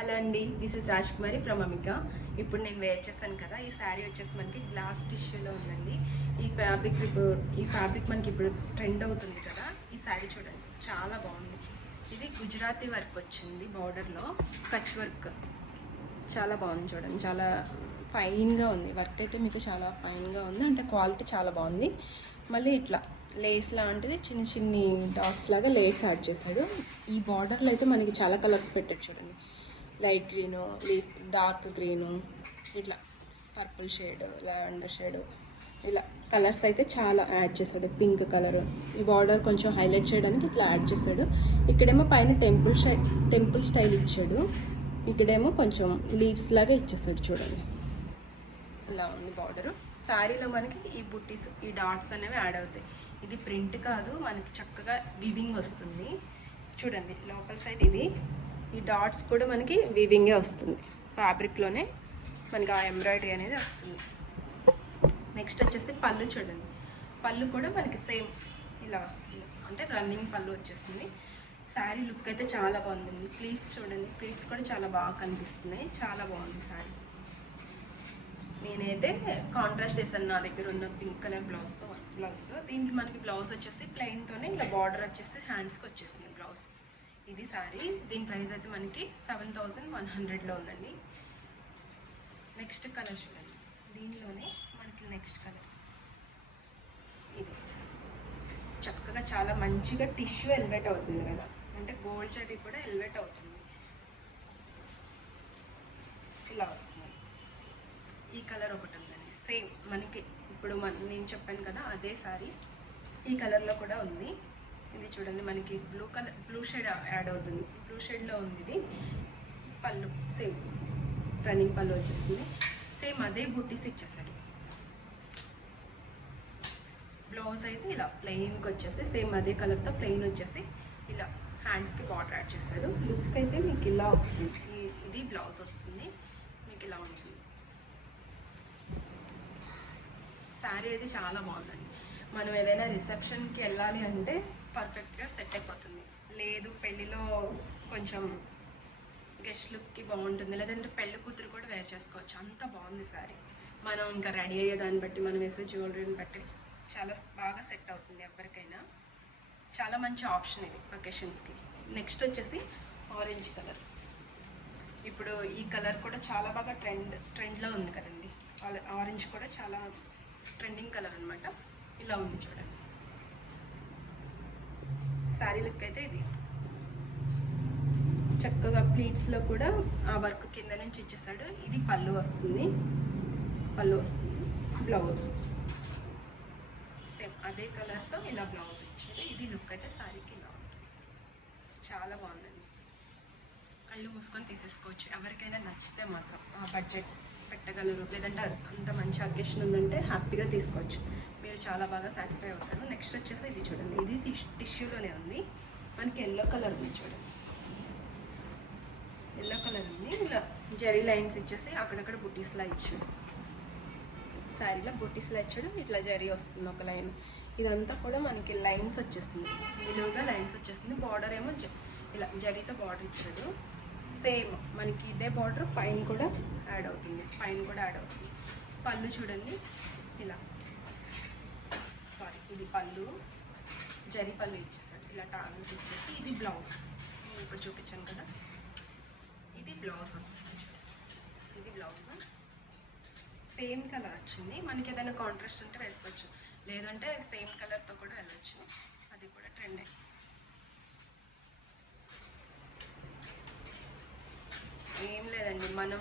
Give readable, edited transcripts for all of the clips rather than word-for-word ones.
Hello అండి, this is Raj Kumari from Amika. ఇప్పుడు నేను వేర్ చేశాను కదా, ఈ శారీ వచ్చేసి మనకి గ్లాస్ టిష్యూలో ఉందండి. ఈ ఫ్యాబ్రిక్ మనకి ఇప్పుడు ట్రెండ్ అవుతుంది కదా. ఈ శారీ చూడండి, చాలా బాగుంది. ఇది గుజరాతీ వర్క్ వచ్చింది, బార్డర్లో కచ్ వర్క్. చాలా బాగుంది చూడండి, చాలా ఫైన్గా ఉంది. వర్క్ అయితే మీకు చాలా ఫైన్గా ఉంది, అంటే క్వాలిటీ చాలా బాగుంది. మళ్ళీ ఇట్లా లేస్ లాంటిది చిన్న చిన్ని డాట్స్ లాగా లేట్స్ యాడ్ చేశాడు. ఈ బార్డర్లో అయితే మనకి చాలా కలర్స్ పెట్టాడు చూడండి. లైట్ గ్రీను, డార్క్ గ్రీను, ఇట్లా పర్పుల్ షేడ్, లావెండర్ షేడ్, ఇలా కలర్స్ అయితే చాలా యాడ్ చేశాడు. పింక్ కలరు, ఈ బార్డర్ కొంచెం హైలైట్ చేయడానికి ఇట్లా యాడ్ చేశాడు. ఇక్కడేమో పైన టెంపుల్ స్టైల్ ఇచ్చాడు, ఇక్కడేమో కొంచెం లీవ్స్ లాగా ఇచ్చేస్తాడు చూడండి. ఇలా ఉంది బార్డరు. శారీలో మనకి ఈ బుట్టీస్, ఈ డాట్స్ అనేవి యాడ్ అవుతాయి. ఇది ప్రింట్ కాదు, మనకి చక్కగా వీవింగ్ వస్తుంది చూడండి. లోపల సైడ్ ఇది ఈ డాట్స్ కూడా మనకి వీవింగే వస్తుంది, ఫ్యాబ్రిక్లోనే మనకి ఆ ఎంబ్రాయిడరీ అనేది వస్తుంది. నెక్స్ట్ వచ్చేసి పళ్ళు చూడండి. పళ్ళు కూడా మనకి సేమ్ ఇలా వస్తుంది, అంటే రన్నింగ్ పళ్ళు వచ్చేస్తుంది. శారీ లుక్ అయితే చాలా బాగుంది. ప్లీట్స్ చూడండి, ప్లీట్స్ కూడా చాలా బాగా కనిపిస్తున్నాయి, చాలా బాగుంది శారీ. నేనైతే కాంట్రాస్ట్ చేశాను నా దగ్గర ఉన్న పింక్ కలర్ బ్లౌజ్తో. దీనికి మనకి బ్లౌజ్ వచ్చేసి ప్లెయిన్తోనే ఇలా బార్డర్ వచ్చేసి హ్యాండ్స్కి వచ్చేసింది బ్లౌజ్. ఇది శారీ. దీని ప్రైస్ అయితే మనకి 7100లో ఉందండి. నెక్స్ట్ కలర్ చూడండి, దీనిలోనే మనకి నెక్స్ట్ కలర్ ఇది. చక్కగా చాలా మంచిగా టిష్యూ ఎలివేట్ అవుతుంది కదా, అంటే గోల్డ్ జరీ కూడా ఎలివేట్ అవుతుంది. ఇలా వస్తుంది. ఈ కలర్ ఒకటి ఉందండి, సేమ్ మనకి ఇప్పుడు నేను చెప్పాను కదా అదే శారీ, ఈ కలర్లో కూడా ఉంది. ఇది చూడండి, మనకి బ్లూ షేడ్ యాడ్ అవుతుంది, బ్లూ షేడ్లో ఉంది ఇది. పళ్ళు సేమ్ రన్నింగ్ పళ్ళు వచ్చేస్తుంది, సేమ్ అదే బుట్టీస్ ఇచ్చేసాడు. బ్లౌజ్ అయితే ఇలా ప్లెయిన్కి వచ్చేసి సేమ్ అదే కలర్తో ప్లెయిన్ వచ్చేసి ఇలా హ్యాండ్స్కి బార్డర్ యాడ్ చేశాడు. లుక్ అయితే మీకు ఇలా వస్తుంది. ఇది బ్లౌజ్ వస్తుంది, మీకు ఇలా ఉంటుంది. శారీ అయితే చాలా బాగుందండి. మనం ఏదైనా రిసెప్షన్కి వెళ్ళాలి అంటే పర్ఫెక్ట్గా సెట్ అయిపోతుంది. లేదు పెళ్ళిలో కొంచెం గెస్ట్ లుక్కి బాగుంటుంది, లేదంటే పెళ్ళి కూతురు కూడా వేర్ చేసుకోవచ్చు, అంత బాగుంది శారీ. మనం ఇంకా రెడీ అయ్యే దాన్ని బట్టి, మనం వేసే జ్యువెలరీని బట్టి చాలా బాగా సెట్ అవుతుంది ఎవరికైనా. చాలా మంచి ఆప్షన్ ఇది అకేషన్స్కి. నెక్స్ట్ వచ్చేసి ఆరెంజ్ కలర్. ఇప్పుడు ఈ కలర్ కూడా చాలా బాగా ట్రెండ్లో ఉంది కదండి. ఆరెంజ్ కూడా చాలా ట్రెండింగ్ కలర్ అనమాట. ఇలా ఉంది చూడండి. శారీ లుక్ అయితే ఇది. చక్కగా ప్లీట్స్లో కూడా ఆ వర్క్ కింద నుంచి ఇచ్చేసాడు. ఇది పళ్ళు వస్తుంది, బ్లౌజ్ సేమ్ అదే కలర్తో ఇలా బ్లౌజ్ ఇచ్చాడు. ఇది లుక్ అయితే శారీకి ఇలా ఉంటుంది, చాలా బాగుందండి. కళ్ళు మూసుకొని తీసేసుకోవచ్చు, ఎవరికైనా నచ్చితే మాత్రం ఆ బడ్జెట్ పెట్టగలరు, లేదంటే అంత మంచి అకేషన్ ఉందంటే హ్యాపీగా తీసుకోవచ్చు. మీరు చాలా బాగా సాటిస్ఫై అవుతారు. నెక్స్ట్ వచ్చేసి ఇది చూడండి, ఇది టిష్యూలోనే ఉంది. మనకి ఎల్లో కలర్ ఉంది చూడండి, ఎల్లో కలర్ ఉంది. ఇలా జరీ లైన్స్ ఇచ్చేసి అక్కడక్కడ బుట్టీస్లా ఇచ్చాడు. శారీలో బుట్టీస్లా ఇచ్చాడు, ఇట్లా జరీ వస్తుంది ఒక లైన్. ఇదంతా కూడా మనకి లైన్స్ వచ్చేస్తుంది, నిలువుగా లైన్స్ వచ్చేస్తుంది. బార్డర్ ఏమో ఇలా జరీతో బార్డర్ ఇచ్చాడు. సేమ్ మనకి ఇదే బార్డర్ పైన కూడా యాడ్ అవుతుంది, పళ్ళు చూడండి ఇలా, ఇది పళ్ళు, జరీ పళ్ళు ఇచ్చేసాడు. ఇలా టాజల్స్ ఇచ్చేసి ఇది బ్లౌజ్. నేను ఇప్పుడు చూపించాను కదా, ఇది బ్లౌజ్ వస్తుంది. ఇది బ్లౌజ్ సేమ్ కలర్ వచ్చింది. మనకి ఏదైనా కాంట్రాస్ట్ ఉంటే వేసుకోవచ్చు, లేదంటే సేమ్ కలర్తో కూడా వెళ్ళచ్చు, అది కూడా ట్రెండే. ఏం లేదండి, మనం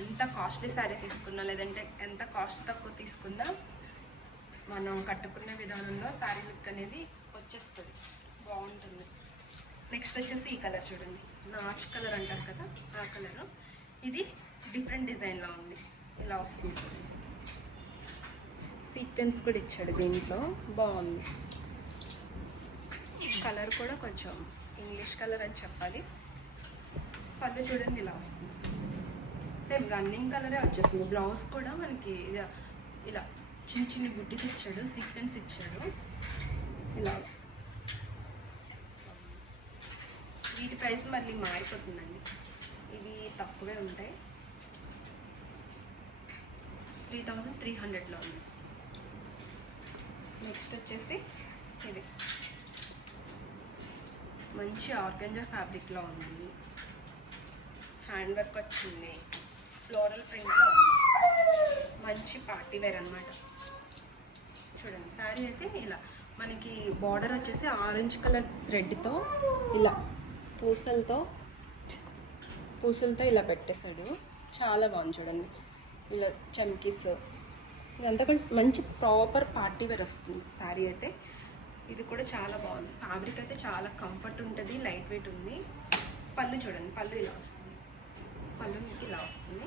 ఎంత కాస్ట్లీ శారీ తీసుకున్నా, లేదంటే ఎంత కాస్ట్ తక్కువ తీసుకున్నా, మనం కట్టుకున్న విధానంలో శారీ లుక్ అనేది వచ్చేస్తుంది, బాగుంటుంది. నెక్స్ట్ వచ్చేసి ఈ కలర్ చూడండి, నాచ్ కలర్ అంటారు కదా ఆ కలరు. ఇది డిఫరెంట్ డిజైన్లో ఉంది, ఇలా వస్తుంది. సీక్వెన్స్ కూడా ఇచ్చాడు దీంట్లో, బాగుంది. కలర్ కూడా కొంచెం ఇంగ్లీష్ కలర్ అని చెప్పాలి. పళ్ళు చూడండి ఇలా వస్తుంది, సేమ్ రన్నింగ్ కలరే వచ్చేస్తుంది. బ్లౌజ్ కూడా మనకి ఇలా చిన్న చిన్న బుట్టీస్ ఇచ్చాడు, సీక్వెన్స్ ఇచ్చాడు, ఇలా వస్తుంది. వీటి ప్రైస్ మళ్ళీ మారిపోతుందండి. ఇది తక్కువే ఉంటాయి. 3300లో ఉంది. నెక్స్ట్ వచ్చేసి ఇది మంచి ఆర్గంజా ఫ్యాబ్రిక్లో ఉంది. హ్యాండ్ వర్క్ వచ్చింది, ఫ్లోరల్ ప్రింట్లో ఉంది. మంచి పార్టీ వేర్ అనమాట. చూడండి శారీ అయితే ఇలా మనకి బార్డర్ వచ్చేసి ఆరెంజ్ కలర్ థ్రెడ్తో ఇలా పూసలతో ఇలా పెట్టేశాడు. చాలా బాగుంది చూడండి. ఇలా చమ్కీస్ ఇదంతా కూడా మంచి ప్రాపర్ పార్టీ వేర్ వస్తుంది శారీ అయితే. ఇది కూడా చాలా బాగుంది. ఫ్యాబ్రిక్ అయితే చాలా కంఫర్ట్ ఉంటుంది, లైట్ వెయిట్ ఉంది. పళ్ళు చూడండి, పళ్ళు ఇలా వస్తుంది. పళ్ళు మీకు ఇలా వస్తుంది.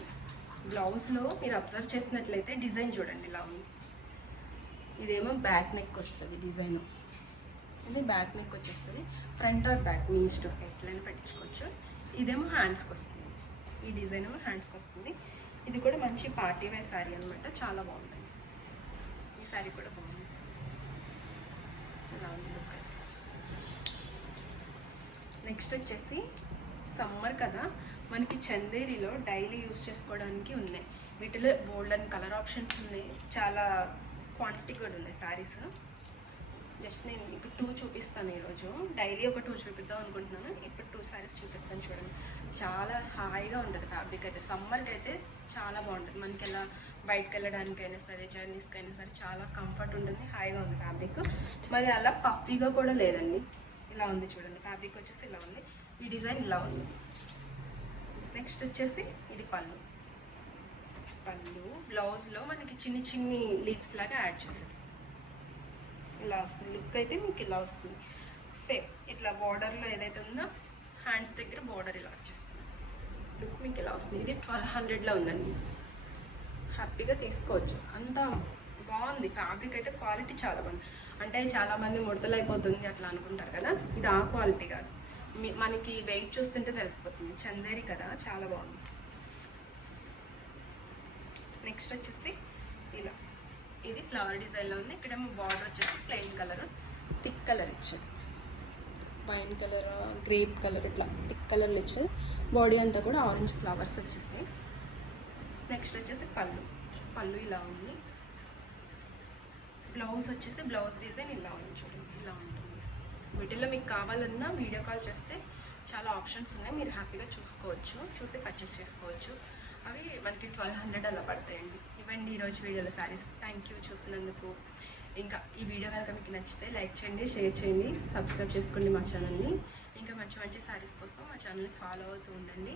బ్లౌజ్లో మీరు అబ్జర్వ్ చేసినట్లయితే డిజైన్ చూడండి ఇలా ఉంది. ఇదేమో బ్యాక్ నెక్ వస్తుంది డిజైన్. ఇది బ్యాక్ నెక్ వచ్చేస్తుంది. ఫ్రంట్ ఆర్ బ్యాక్ మీ ఇష్టం, ఎట్లయినా పెట్టించుకోవచ్చు. ఇదేమో హ్యాండ్స్కి వస్తుంది. ఈ డిజైన్ ఏమో హ్యాండ్స్కి వస్తుంది. ఇది కూడా మంచి పార్టీ వేర్ శారీ అనమాట. చాలా బాగుంది. ఈ శారీ కూడా బాగుంది. ఇలా ఉంది లుక్. నెక్స్ట్ వచ్చేసి సమ్మర్ కదా, మనకి చందేరిలో డైలీ యూస్ చేసుకోవడానికి ఉన్నాయి. వీటిలో బోల్డ్ అండ్ కలర్ ఆప్షన్స్ ఉన్నాయి. చాలా క్వాంటిటీ కూడా ఉన్నాయి శారీస్. జస్ట్ నేను మీకు 2 చూపిస్తాను ఈరోజు. డైలీ ఒక 2 చూపిద్దాం అనుకుంటున్నాను. ఇప్పుడు 2 శారీస్ చూపిస్తాను చూడండి. చాలా హాయిగా ఉంటుంది ఫ్యాబ్రిక్ అయితే. సమ్మర్కి అయితే చాలా బాగుంటుంది. మనకి ఎలా బయటకు వెళ్ళడానికైనా సరే, జర్నీస్కి అయినా సరే చాలా కంఫర్ట్ ఉంటుంది, హాయిగా ఉంది ఫ్యాబ్రిక్. మరి అలా పఫీగా కూడా లేదండి. ఇలా ఉంది చూడండి. ఫ్యాబ్రిక్ వచ్చేసి ఇలా ఉంది. ఈ డిజైన్ ఇలా ఉంది. నెక్స్ట్ వచ్చేసి ఇది పళ్ళు. బ్లౌజ్లో మనకి చిన్ని లీవ్స్ లాగా యాడ్ చేశారు. ఇలా వస్తుంది లుక్ అయితే మీకు. ఇలా వస్తుంది సేమ్ ఇట్లా బార్డర్లో ఏదైతే ఉందో హ్యాండ్స్ దగ్గర బార్డర్ ఇలా వచ్చేస్తుంది. లుక్ మీకు ఇలా వస్తుంది. ఇది 1200లో ఉందండి. హ్యాపీగా తీసుకోవచ్చు. అంత బాగుంది ఫ్యాబ్రిక్ అయితే. క్వాలిటీ చాలా బాగుంది. అంటే చాలామంది ముడతలు అయిపోతుంది అట్లా అనుకుంటారు కదా, ఇది ఆ క్వాలిటీ కాదు. మనకి వెయిట్ చూస్తుంటే తెలిసిపోతుంది. చందేరి కదా, చాలా బాగుంది. నెక్స్ట్ వచ్చేసి ఇలా ఇది ఫ్లవర్ డిజైన్లో ఉంది. ఇక్కడేమో బార్డర్ వచ్చేసి ప్లెయిన్ కలర్, థిక్ కలర్ ఇచ్చాడు. వైన్ కలర్, గ్రేప్ కలర్, ఇట్లా థిక్ కలర్లు ఇచ్చాడు. బాడీ అంతా కూడా ఆరెంజ్ ఫ్లవర్స్ వచ్చేసాయి. నెక్స్ట్ వచ్చేసి పళ్ళు ఇలా ఉంది. బ్లౌజ్ వచ్చేసి బ్లౌజ్ డిజైన్ ఇలా ఉంది చూడండి. ఇలా ఉంటుంది. వీటిల్లో మీకు కావాలన్నా వీడియో కాల్ చేస్తే చాలా ఆప్షన్స్ ఉన్నాయి. మీరు హ్యాపీగా చూసి పర్చేస్ చేసుకోవచ్చు. అవి మనకి 1200 అలా పడతాయండి. ఇవ్వండి ఈరోజు వీడియోలో శారీస్. థ్యాంక్ యూ చూసినందుకు. ఇంకా ఈ వీడియో కనుక మీకు నచ్చితే లైక్ చేయండి, షేర్ చేయండి, సబ్స్క్రైబ్ చేసుకోండి మా ఛానల్ని. ఇంకా మంచి శారీస్ కోసం మా ఛానల్ని ఫాలో అవుతూ ఉండండి.